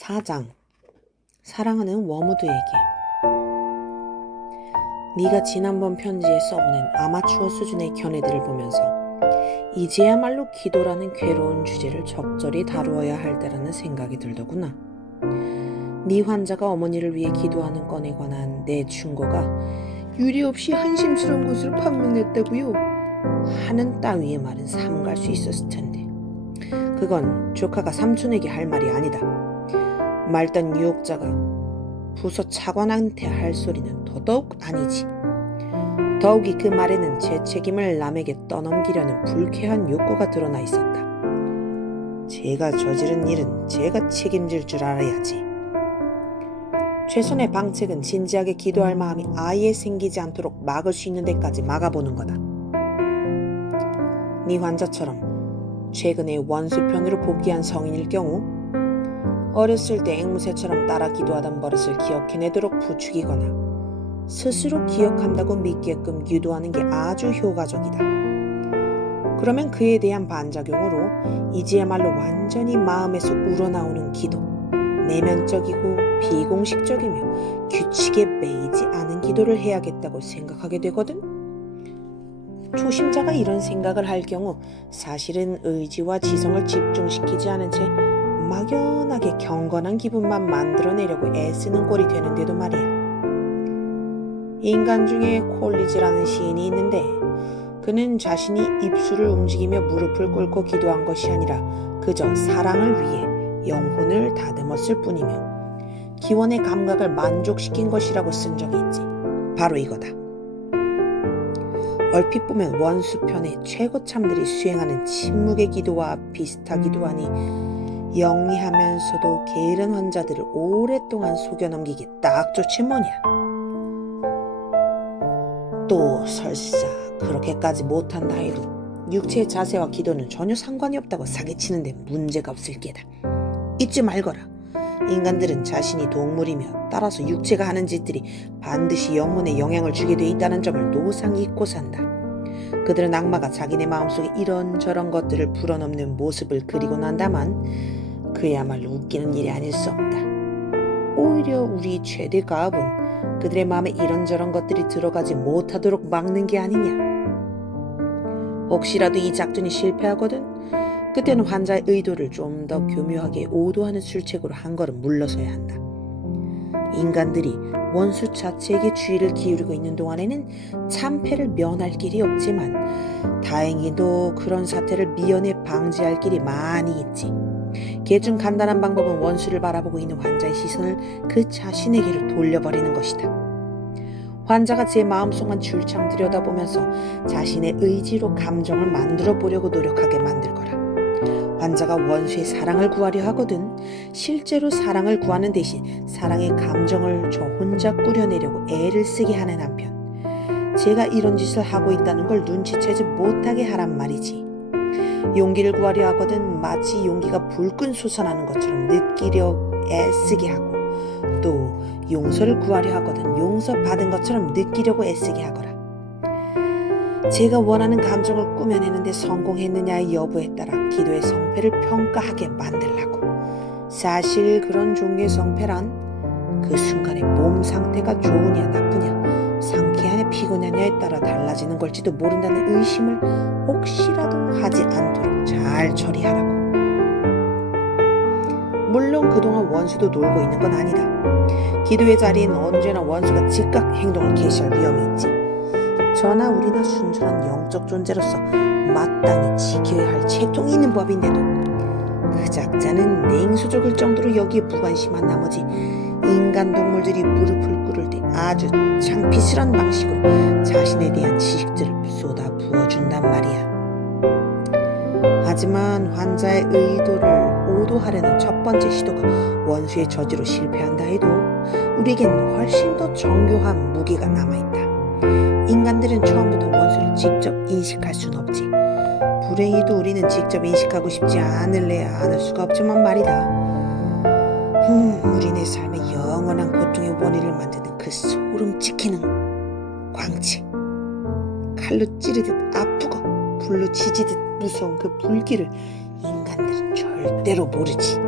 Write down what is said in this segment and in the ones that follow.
4장 사랑하는 워무드에게. 네가 지난번 편지에 써보낸 아마추어 수준의 견해들을 보면서 이제야말로 기도라는 괴로운 주제를 적절히 다루어야 할 때라는 생각이 들더구나. 네 환자가 어머니를 위해 기도하는 건에 관한 내 충고가 유례없이 한심스러운 것으로 판명됐다고요? 하는 따위의 말은 삼갈 수 있었을 텐데 그건 조카가 삼촌에게 할 말이 아니다. 말단 유혹자가 부서 차관한테 할 소리는 더더욱 아니지. 더욱이 그 말에는 제 책임을 남에게 떠넘기려는 불쾌한 욕구가 드러나 있었다. 제가 저지른 일은 제가 책임질 줄 알아야지. 최선의 방책은 진지하게 기도할 마음이 아예 생기지 않도록 막을 수 있는 데까지 막아보는 거다. 네 환자처럼 최근에 원수편으로 복귀한 성인일 경우 어렸을 때 앵무새처럼 따라 기도하던 버릇을 기억해내도록 부추기거나 스스로 기억한다고 믿게끔 유도하는 게 아주 효과적이다. 그러면 그에 대한 반작용으로 이제야말로 완전히 마음에서 우러나오는 기도, 내면적이고 비공식적이며 규칙에 매이지 않은 기도를 해야겠다고 생각하게 되거든. 초심자가 이런 생각을 할 경우 사실은 의지와 지성을 집중시키지 않은 채 막연하게 경건한 기분만 만들어내려고 애쓰는 꼴이 되는데도 말이야. 인간 중에 콜리지라는 시인이 있는데 그는 자신이 입술을 움직이며 무릎을 꿇고 기도한 것이 아니라 그저 사랑을 위해 영혼을 다듬었을 뿐이며 기원의 감각을 만족시킨 것이라고 쓴 적이 있지. 바로 이거다. 얼핏 보면 원수편의 최고참들이 수행하는 침묵의 기도와 비슷하기도 하니 영리하면서도 게으른 환자들을 오랫동안 속여넘기기 딱 좋지 뭐냐. 또 설사 그렇게까지 못한다 해도 육체의 자세와 기도는 전혀 상관이 없다고 사기치는데 문제가 없을 게다. 잊지 말거라. 인간들은 자신이 동물이며 따라서 육체가 하는 짓들이 반드시 영혼에 영향을 주게 돼 있다는 점을 노상 잊고 산다. 그들은 악마가 자기네 마음속에 이런저런 것들을 불어넣는 모습을 그리고 난다만 그야말로 웃기는 일이 아닐 수 없다. 오히려 우리 최대 가업은 그들의 마음에 이런저런 것들이 들어가지 못하도록 막는 게 아니냐. 혹시라도 이 작전이 실패하거든 그때는 환자의 의도를 좀 더 교묘하게 오도하는 술책으로 한 걸음 물러서야 한다. 인간들이 원수 자체에게 주의를 기울이고 있는 동안에는 참패를 면할 길이 없지만 다행히도 그런 사태를 미연에 방지할 길이 많이 있지. 개중 간단한 방법은 원수를 바라보고 있는 환자의 시선을 그 자신에게로 돌려버리는 것이다. 환자가 제 마음속만 줄창 들여다보면서 자신의 의지로 감정을 만들어 보려고 노력하게 만들 거라. 환자가 원수의 사랑을 구하려 하거든 실제로 사랑을 구하는 대신 사랑의 감정을 저 혼자 꾸려내려고 애를 쓰게 하는 한편 제가 이런 짓을 하고 있다는 걸 눈치채지 못하게 하란 말이지. 용기를 구하려 하거든 마치 용기가 불끈 솟아나는 것처럼 느끼려 애쓰게 하고 또 용서를 구하려 하거든 용서받은 것처럼 느끼려고 애쓰게 하거라. 제가 원하는 감정을 꾸며내는데 성공했느냐의 여부에 따라 기도의 성패를 평가하게 만들라고. 사실 그런 종류의 성패란 그 순간의 몸 상태가 좋으냐 나쁘냐 상쾌하냐 피곤하냐에 따라 달라지는 걸지도 모른다는 의심을 혹시라도 하지 않도록 잘 처리하라고. 물론 그동안 원수도 놀고 있는 건 아니다. 기도의 자리엔 언제나 원수가 즉각 행동을 개시할 위험이 있지. 저나 우리나 순전한 영적 존재로서 마땅히 지켜야 할 채통이 있는 법인데도 그 작자는 냉수적일 정도로 여기에 무관심한 나머지 인간 동물들이 무릎을 꿇을 때 아주 창피스러운 방식으로 자신에 대한 지식들을 쏟아 부어준단 말이야. 하지만 환자의 의도를 오도하려는 첫 번째 시도가 원수의 저지로 실패한다 해도 우리에겐 훨씬 더 정교한 무기가 남아있다. 인간들은 처음부터 원수를 직접 인식할 수는 없지. 불행히도 우리는 직접 인식하고 싶지 않을래야 않을 수가 없지만 말이다. 우리네 삶의 영원한 고통의 원인을 만드는 그 소름 찍히는 광채, 칼로 찌르듯 아프고 불로 지지듯 무서운 그 불길을 인간들은 절대로 모르지.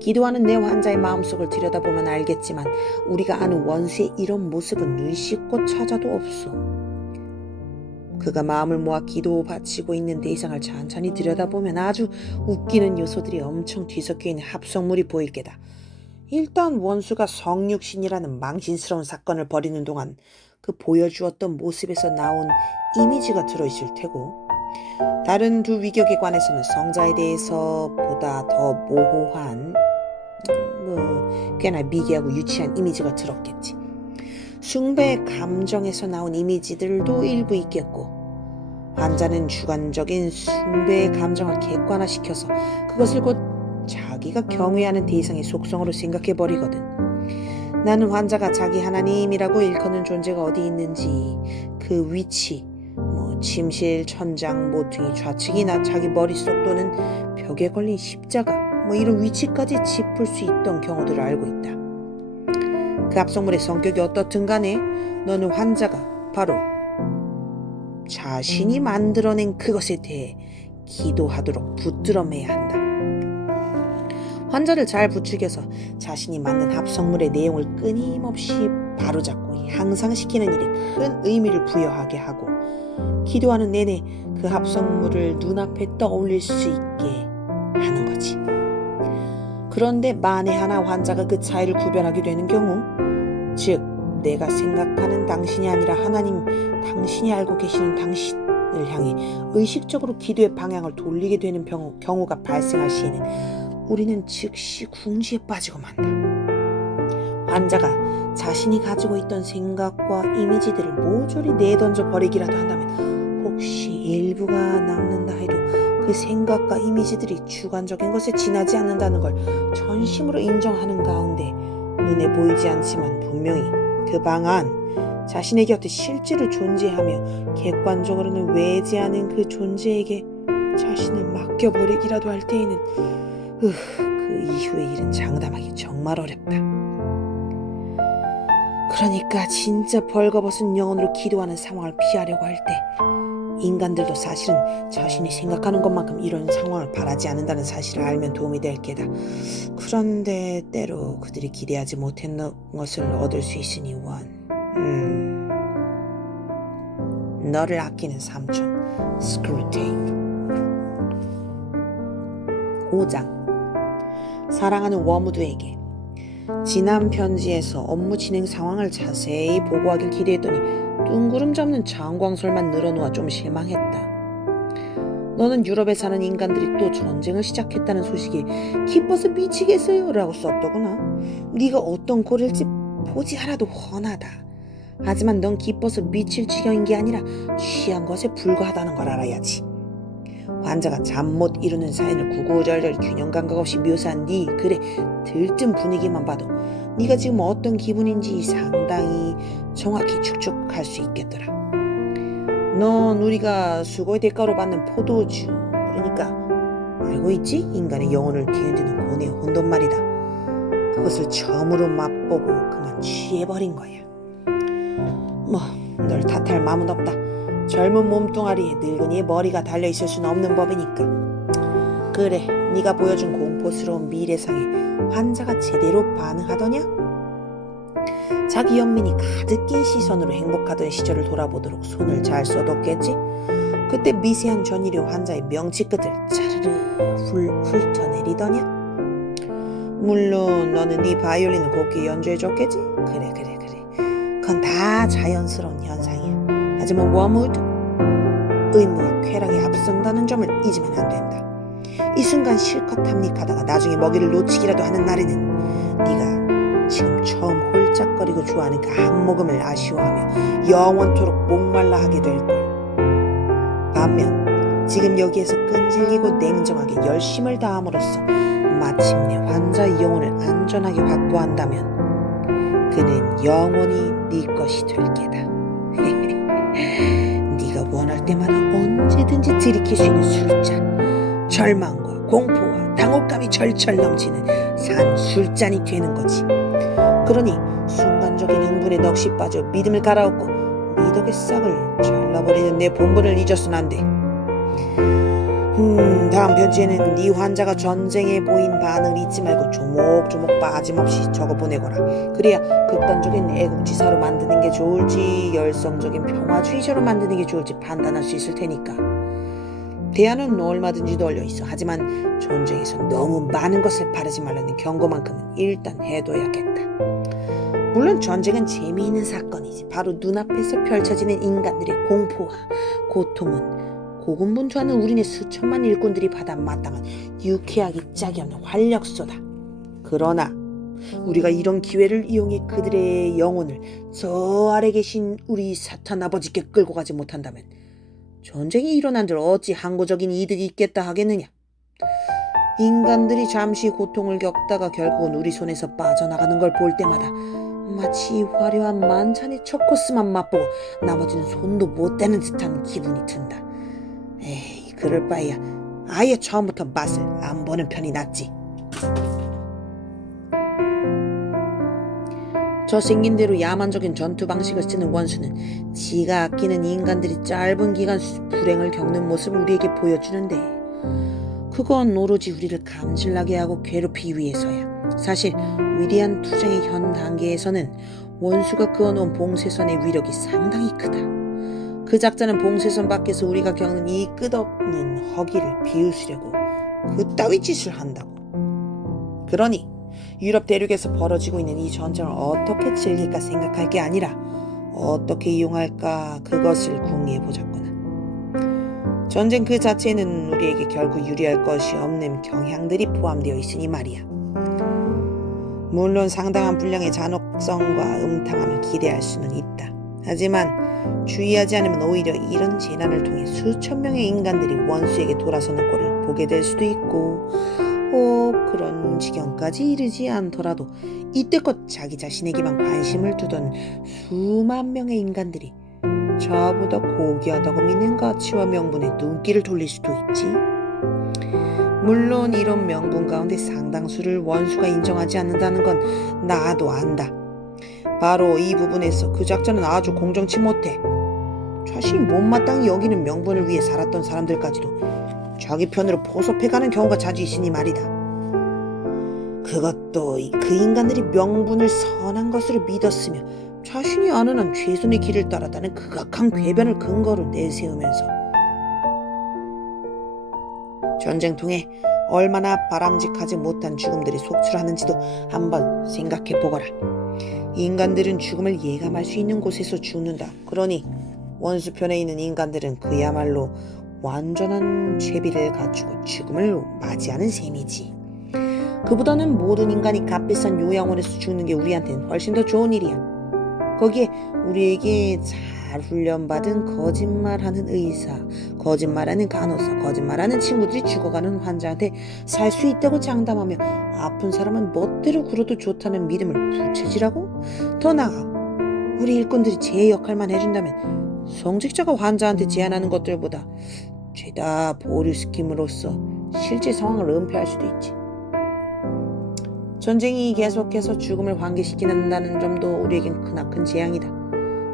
기도하는 내 환자의 마음속을 들여다보면 알겠지만 우리가 아는 원수의 이런 모습은 눈 씻고 찾아도 없어. 그가 마음을 모아 기도 바치고 있는 대상을 천천히 들여다보면 아주 웃기는 요소들이 엄청 뒤섞여 있는 합성물이 보일 게다. 일단 원수가 성육신이라는 망신스러운 사건을 벌이는 동안 그 보여주었던 모습에서 나온 이미지가 들어있을 테고, 다른 두 위격에 관해서는 성자에 대해서 보다 더 모호한 꽤나 미개하고 유치한 이미지가 들었겠지. 숭배의 감정에서 나온 이미지들도 일부 있겠고, 환자는 주관적인 숭배의 감정을 객관화시켜서 그것을 곧 자기가 경외하는 대상의 속성으로 생각해버리거든. 나는 환자가 자기 하나님이라고 일컫는 존재가 어디 있는지, 그 위치, 침실, 천장, 모퉁이, 좌측이나 자기 머릿속 또는 벽에 걸린 십자가, 이런 위치까지 짚을 수 있던 경우들을 알고 있다. 그 합성물의 성격이 어떻든 간에 너는 환자가 바로 자신이 만들어낸 그것에 대해 기도하도록 붙들어매야 한다. 환자를 잘 부추겨서 자신이 만든 합성물의 내용을 끊임없이 바로잡고 향상시키는 일에 큰 의미를 부여하게 하고, 기도하는 내내 그 합성물을 눈앞에 떠올릴 수 있게 하는 거지. 그런데 만에 하나 환자가 그 차이를 구별하게 되는 경우, 즉 내가 생각하는 당신이 아니라 하나님, 당신이 알고 계시는 당신을 향해 의식적으로 기도의 방향을 돌리게 되는 경우가 발생할 시에는 우리는 즉시 궁지에 빠지고 만다. 환자가 자신이 가지고 있던 생각과 이미지들을 모조리 내던져 버리기라도 한다면, 혹시 일부가 남는다 해도 그 생각과 이미지들이 주관적인 것에 지나지 않는다는 걸 전심으로 인정하는 가운데 눈에 보이지 않지만 분명히 그 방안, 자신의 곁에 실제로 존재하며 객관적으로는 외지하는 그 존재에게 자신을 맡겨버리기라도 할 때에는 그 이후의 일은 장담하기 정말 어렵다. 그러니까 진짜 벌거벗은 영혼으로 기도하는 상황을 피하려고 할 때 인간들도 사실은 자신이 생각하는 것만큼 이런 상황을 바라지 않는다는 사실을 알면 도움이 될 게다. 그런데 때로 그들이 기대하지 못했던 것을 얻을 수 있으니 너를 아끼는 삼촌 스크루테인. 5장. 사랑하는 워무드에게. 지난 편지에서 업무 진행 상황을 자세히 보고하길 기대했더니 뜬구름 잡는 장광설만 늘어놓아 좀 실망했다. 너는 유럽에 사는 인간들이 또 전쟁을 시작했다는 소식에 기뻐서 미치겠어요 라고 썼더구나. 네가 어떤 꼴일지 보지 않아도 훤하다. 하지만 넌 기뻐서 미칠 지경인 게 아니라 취한 것에 불과하다는 걸 알아야지. 환자가 잠 못 이루는 사연을 구구절절 균형 감각 없이 묘사한 네 글의 들뜬 분위기만 봐도 네가 지금 어떤 기분인지 상당히 정확히 축적할 수 있겠더라. 넌 우리가 수고의 대가로 받는 포도주, 그러니까 알고 있지? 인간의 영혼을 뒤흔드는 고뇌의 혼돈 말이다. 그것을 처음으로 맛보고 그만 취해버린 거야. 널 탓할 마음은 없다. 젊은 몸뚱아리에 늙은이의 머리가 달려있을 수는 없는 법이니까. 그래, 네가 보여준 공포스러운 미래상에 환자가 제대로 반응하더냐? 자기 연민이 가득 낀 시선으로 행복하던 시절을 돌아보도록 손을 잘 써뒀겠지? 그때 미세한 전율이 환자의 명치 끝을 차르르 훑어내리더냐? 물론 너는 네 바이올린을 곱게 연주해줬겠지? 그래. 그건 다 자연스러운 현상이야. 하지만 워무드, 의무가 쾌락에 앞선다는 점을 잊으면 안 된다. 이 순간 실컷 탐닉하다가 나중에 먹이를 놓치기라도 하는 날에는 네가 지금 처음 홀짝거리고 좋아하는 그 한 모금을 아쉬워하며 영원토록 목말라 하게 될걸. 반면 지금 여기에서 끈질기고 냉정하게 열심을 다함으로써 마침내 환자의 영혼을 안전하게 확보한다면 그는 영원히 네 것이 될 게다. 네가 원할 때마다 언제든지 들이킬 수 있는 술잔, 절망과 공포와 당혹감이 절철 넘치는 산 술잔이 되는 거지. 그러니 순간적인 흥분에 넋이 빠져 믿음을 갈아엎고 미덕의 싹을 잘라버리는 내 본분을 잊어서는 안 돼. 다음 편지에는 네 환자가 전쟁에 보인 반응을 잊지 말고 조목조목 빠짐없이 적어보내거라. 그래야 극단적인 애국지사로 만드는 게 좋을지 열성적인 평화주의자로 만드는 게 좋을지 판단할 수 있을 테니까. 대안은 얼마든지 널려 있어. 하지만 전쟁에서 너무 많은 것을 바르지 말라는 경고만큼은 일단 해둬야겠다. 물론 전쟁은 재미있는 사건이지. 바로 눈앞에서 펼쳐지는 인간들의 공포와 고통은 고군분투하는 우리네 수천만 일꾼들이 받아 마땅한 유쾌하기 짝이 없는 활력소다. 그러나 우리가 이런 기회를 이용해 그들의 영혼을 저 아래 계신 우리 사탄 아버지께 끌고 가지 못한다면 전쟁이 일어난들 어찌 항구적인 이득이 있겠다 하겠느냐. 인간들이 잠시 고통을 겪다가 결국은 우리 손에서 빠져나가는 걸 볼 때마다 마치 화려한 만찬의 첫 코스만 맛보고 나머지는 손도 못 대는 듯한 기분이 든다. 에이, 그럴 바에야 아예 처음부터 맛을 안 보는 편이 낫지. 저 생긴 대로 야만적인 전투 방식을 쓰는 원수는 지가 아끼는 인간들이 짧은 기간 불행을 겪는 모습을 우리에게 보여주는데 그건 오로지 우리를 감질나게 하고 괴롭히기 위해서야. 사실 위대한 투쟁의 현 단계에서는 원수가 그어놓은 봉쇄선의 위력이 상당히 크다. 그 작전은 봉쇄선 밖에서 우리가 겪는 이 끝없는 허기를 비웃으려고 그따위 짓을 한다고. 그러니 유럽 대륙에서 벌어지고 있는 이 전쟁을 어떻게 즐길까 생각할 게 아니라 어떻게 이용할까 그것을 궁리해보자꾸나. 전쟁 그 자체에는 우리에게 결국 유리할 것이 없는 경향들이 포함되어 있으니 말이야. 물론 상당한 분량의 잔혹성과 음탕함을 기대할 수는 있다. 하지만 주의하지 않으면 오히려 이런 재난을 통해 수천 명의 인간들이 원수에게 돌아서는 꼴을 보게 될 수도 있고 그런 지경까지 이르지 않더라도 이때껏 자기 자신에게만 관심을 두던 수만 명의 인간들이 저보다 고귀하다고 믿는 가치와 명분에 눈길을 돌릴 수도 있지. 물론 이런 명분 가운데 상당수를 원수가 인정하지 않는다는 건 나도 안다. 바로 이 부분에서 그 작전은 아주 공정치 못해. 자신이 못마땅히 여기는 명분을 위해 살았던 사람들까지도 자기 편으로 포섭해가는 경우가 자주 있으니 말이다. 그것도 그 인간들이 명분을 선한 것으로 믿었으며 자신이 아는 한 최선의 길을 따랐다는 극악한 궤변을 근거로 내세우면서 전쟁통에 얼마나 바람직하지 못한 죽음들이 속출하는지도 한번 생각해보거라. 인간들은 죽음을 예감할 수 있는 곳에서 죽는다. 그러니 원수편에 있는 인간들은 그야말로 완전한 채비를 갖추고 죽음을 맞이하는 셈이지. 그보다는 모든 인간이 값비싼 요양원에서 죽는 게 우리한테는 훨씬 더 좋은 일이야. 거기에 우리에게 잘 훈련받은 거짓말하는 의사, 거짓말하는 간호사, 거짓말하는 친구들이 죽어가는 환자한테 살 수 있다고 장담하며 아픈 사람은 멋대로 굴어도 좋다는 믿음을 부채질하고, 더 나아가 우리 일꾼들이 제 역할만 해준다면 성직자가 환자한테 제안하는 것들보다 죄다 보류 스킴으로써 실제 상황을 은폐할 수도 있지. 전쟁이 계속해서 죽음을 환기시킨다는 점도 우리에겐 크나큰 재앙이다.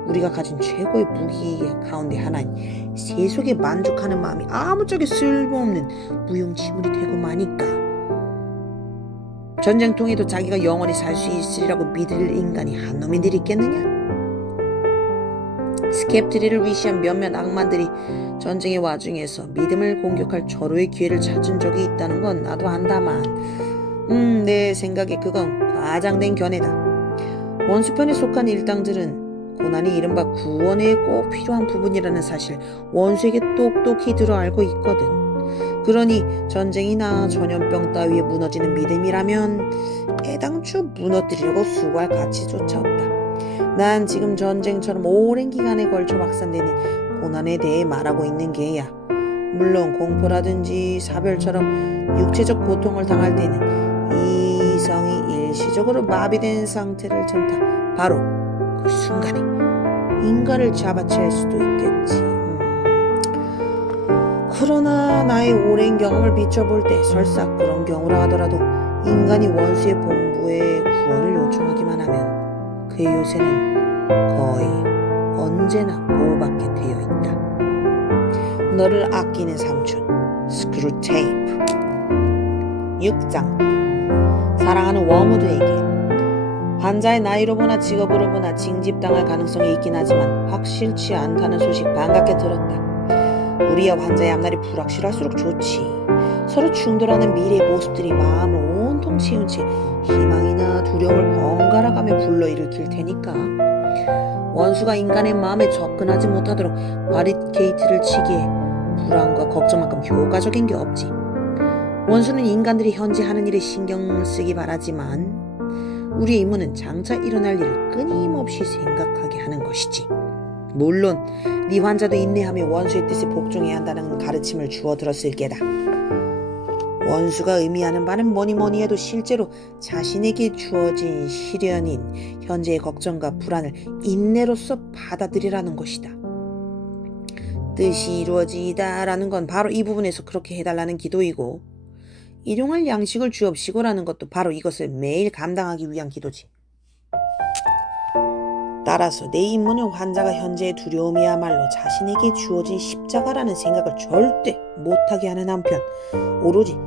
우리가 가진 최고의 무기 가운데 하나인 세속에 만족하는 마음이 아무짝에 쓸모없는 무용지물이 되고 마니까. 전쟁통에도 자기가 영원히 살 수 있으리라고 믿을 인간이 한 놈인들 있겠느냐? 스캡트리를 위시한 몇몇 악마들이 전쟁의 와중에서 믿음을 공격할 절호의 기회를 찾은 적이 있다는 건 나도 안다만 내 생각에 그건 과장된 견해다. 원수편에 속한 일당들은 고난이 이른바 구원에 꼭 필요한 부분이라는 사실 원수에게 똑똑히 들어 알고 있거든. 그러니 전쟁이나 전염병 따위에 무너지는 믿음이라면 애당초 무너뜨리려고 수고할 가치조차 없다. 난 지금 전쟁처럼 오랜 기간에 걸쳐 확산되는 고난에 대해 말하고 있는 게야. 물론 공포라든지 사별처럼 육체적 고통을 당할 때는 이성이 일시적으로 마비된 상태를 틈타 바로 그 순간에 인간을 잡아챌 수도 있겠지. 그러나 나의 오랜 경험을 비춰볼 때 설사 그런 경우라 하더라도 인간이 원수의 본부에 구원을 요청하기만 하면 그의 요새는 거의 언제나 보호받게 되어 있다. 너를 아끼는 삼촌. 스크류 테이프. 6장. 사랑하는 워무드에게. 환자의 나이로 보나 직업으로 보나 징집당할 가능성이 있긴 하지만 확실치 않다는 소식 반갑게 들었다. 우리와 환자의 앞날이 불확실할수록 좋지. 서로 충돌하는 미래의 모습들이 마음을 온통 채운 채 희망이나 두려움을 번갈아가며 불러일으킬 테니까. 원수가 인간의 마음에 접근하지 못하도록 바리케이트를 치기에 불안과 걱정만큼 효과적인 게 없지. 원수는 인간들이 현재 하는 일에 신경을 쓰기 바라지만 우리의 임무는 장차 일어날 일을 끊임없이 생각하게 하는 것이지. 물론 네 환자도 인내하며 원수의 뜻에 복종해야 한다는 가르침을 주어 들었을 게다. 원수가 의미하는 바는 뭐니 해도 실제로 자신에게 주어진 시련인 현재의 걱정과 불안을 인내로서 받아들이라는 것이다. 뜻이 이루어지다라는 건 바로 이 부분에서 그렇게 해달라는 기도이고, 일용할 양식을 주옵시고라는 것도 바로 이것을 매일 감당하기 위한 기도지. 따라서 내 임무는 환자가 현재의 두려움이야말로 자신에게 주어진 십자가라는 생각을 절대 못하게 하는 한편, 오로지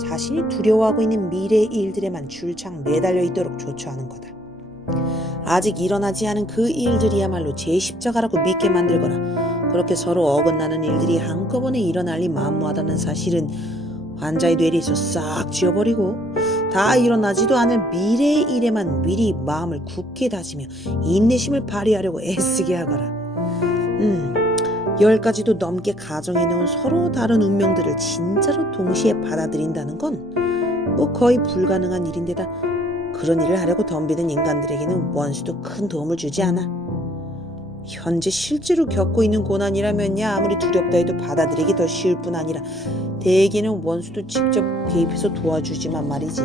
자신이 두려워하고 있는 미래의 일들에만 줄창 매달려 있도록 조처하는 거다. 아직 일어나지 않은 그 일들이야말로 제 십자가라고 믿게 만들거나 그렇게 서로 어긋나는 일들이 한꺼번에 일어날 리 만무하다는 사실은 환자의 뇌리에서 싹 지워버리고 다 일어나지도 않을 미래의 일에만 미리 마음을 굳게 다지며 인내심을 발휘하려고 애쓰게 하거라. 10가지도 넘게 가정해놓은 서로 다른 운명들을 진짜로 동시에 받아들인다는 건 뭐 거의 불가능한 일인데다 그런 일을 하려고 덤비는 인간들에게는 원수도 큰 도움을 주지 않아. 현재 실제로 겪고 있는 고난이라면야 아무리 두렵다 해도 받아들이기 더 쉬울 뿐 아니라 대개는 원수도 직접 개입해서 도와주지만 말이지.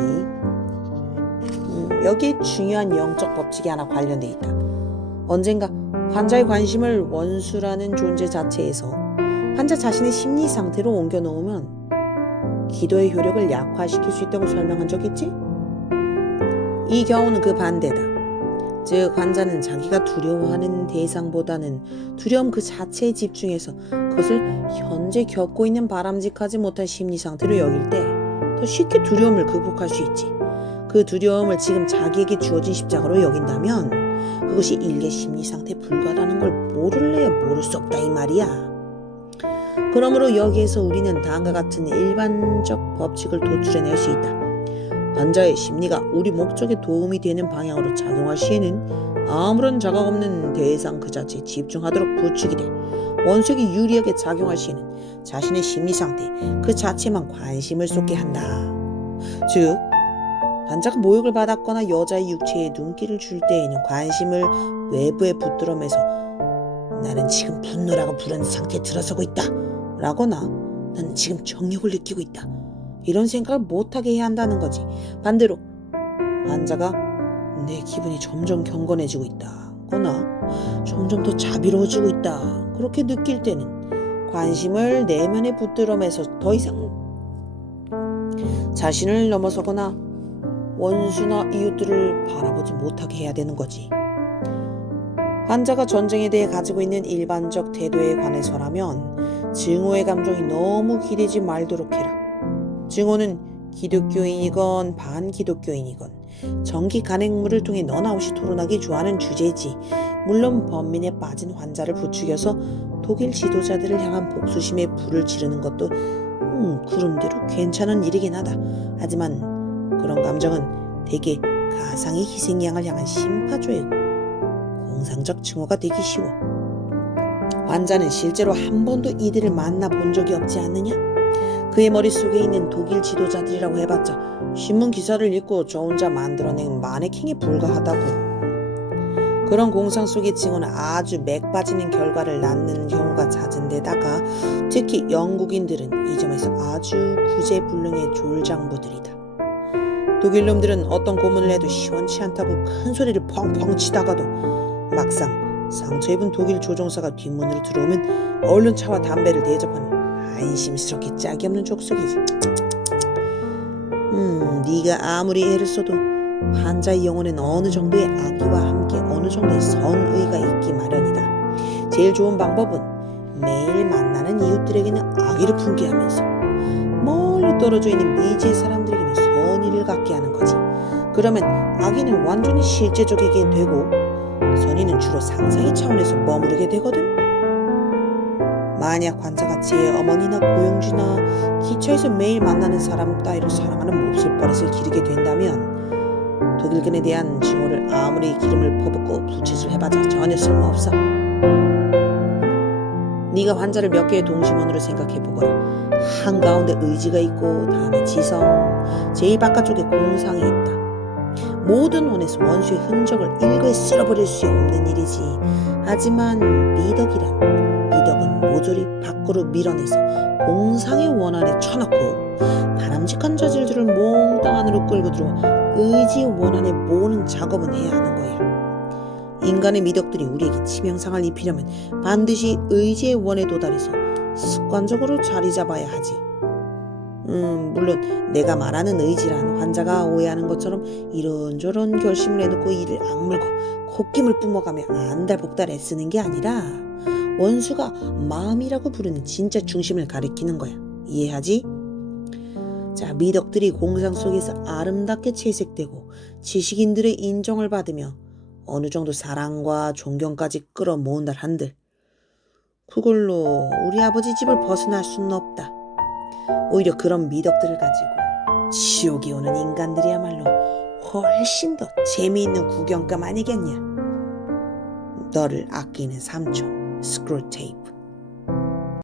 여기에 중요한 영적 법칙이 하나 관련돼 있다. 언젠가 환자의 관심을 원수라는 존재 자체에서 환자 자신의 심리 상태로 옮겨 놓으면 기도의 효력을 약화시킬 수 있다고 설명한 적 있지? 이 경우는 그 반대다. 즉 환자는 자기가 두려워하는 대상보다는 두려움 그 자체에 집중해서 그것을 현재 겪고 있는 바람직하지 못한 심리 상태로 여길 때 더 쉽게 두려움을 극복할 수 있지. 그 두려움을 지금 자기에게 주어진 십자가로 여긴다면 그것이 일개 심리 상태에 불과라는 걸 모를래야 모를 수 없다 이 말이야. 그러므로 여기에서 우리는 다음과 같은 일반적 법칙을 도출해낼 수 있다. 환자의 심리가 우리 목적에 도움이 되는 방향으로 작용할 시에는 아무런 자각 없는 대상 그 자체에 집중하도록 부추기되 원수에게 유리하게 작용할 시에는 자신의 심리 상태 그 자체만 관심을 쏟게 한다. 즉 환자가 모욕을 받았거나 여자의 육체에 눈길을 줄 때에는 관심을 외부에 붙들어매서 나는 지금 분노라고 부르는 상태에 들어서고 있다 라거나 나는 지금 정욕을 느끼고 있다 이런 생각을 못하게 해야 한다는 거지. 반대로 환자가 내 기분이 점점 경건해지고 있다거나 점점 더 자비로워지고 있다 그렇게 느낄 때는 관심을 내면에 붙들어매서 더 이상 자신을 넘어서거나 원수나 이웃들을 바라보지 못하게 해야 되는 거지. 환자가 전쟁에 대해 가지고 있는 일반적 태도에 관해서라면 증오의 감정이 너무 기대지 말도록 해라. 증오는 기독교인이건 반기독교인이건 정기 간행물을 통해 너나 없이 토론하기 좋아하는 주제지. 물론 범민에 빠진 환자를 부추겨서 독일 지도자들을 향한 복수심에 불을 지르는 것도 그런대로 괜찮은 일이긴 하다. 하지만 그런 감정은 대개 가상의 희생양을 향한 심파조의 공상적 증오가 되기 쉬워. 환자는 실제로 한 번도 이들을 만나본 적이 없지 않느냐? 그의 머릿속에 있는 독일 지도자들이라고 해봤자 신문 기사를 읽고 저 혼자 만들어낸 마네킹에 불과하다고. 그런 공상 속의 증오는 아주 맥 빠지는 결과를 낳는 경우가 잦은 데다가 특히 영국인들은 이 점에서 아주 구제불능의 졸장부들이다. 독일 놈들은 어떤 고문을 해도 시원치 않다고 큰 소리를 펑펑 치다가도 막상 상처 입은 독일 조종사가 뒷문으로 들어오면 얼른 차와 담배를 대접하는 안심스럽게 짝이 없는 족속이지. 네가 아무리 애를 써도 환자의 영혼엔 어느 정도의 악의와 함께 어느 정도의 선의가 있기 마련이다. 제일 좋은 방법은 매일 만나는 이웃들에게는 악의를 품게 하면서 멀리 떨어져 있는 미지의 사람들에게는 선의를 갖게 하는 거지. 그러면 악의는 완전히 실제적이게 되고 선의는 주로 상상의 차원에서 머무르게 되거든. 만약 환자가 제 어머니나 고용주나 기차에서 매일 만나는 사람 따위를 사랑하는 몹쓸 버릇을 기르게 된다면 독일군에 대한 증오를 아무리 기름을 퍼붓고 부채질 해봐자 전혀 쓸모없어. 네가 환자를 몇 개의 동심원으로 생각해보거라. 한가운데 의지가 있고 다음에 지성, 제일 바깥쪽에 공상이 있다. 모든 원에서 원수의 흔적을 일거에 쓸어버릴 수 없는 일이지. 하지만 미덕은 모조리 밖으로 밀어내서 공상의 원 안에 쳐넣고 바람직한 자질들을 몽땅 안으로 끌고 들어와 의지의 원 안에 모으는 작업은 해야 하는 거야. 인간의 미덕들이 우리에게 치명상을 입히려면 반드시 의지의 원에 도달해서 습관적으로 자리 잡아야 하지. 물론 내가 말하는 의지란 환자가 오해하는 것처럼 이런저런 결심을 해놓고 이를 악물고 콧김을 뿜어가며 안달복달 애쓰는 게 아니라 원수가 마음이라고 부르는 진짜 중심을 가리키는 거야. 이해하지? 자, 미덕들이 공상 속에서 아름답게 채색되고 지식인들의 인정을 받으며 어느 정도 사랑과 존경까지 끌어모은다 한들 그걸로 우리 아버지 집을 벗어날 수는 없다. 오히려 그런 미덕들을 가지고 지옥에 오는 인간들이야말로 훨씬 더 재미있는 구경감 아니겠냐. 너를 아끼는 삼촌 스크루테이프.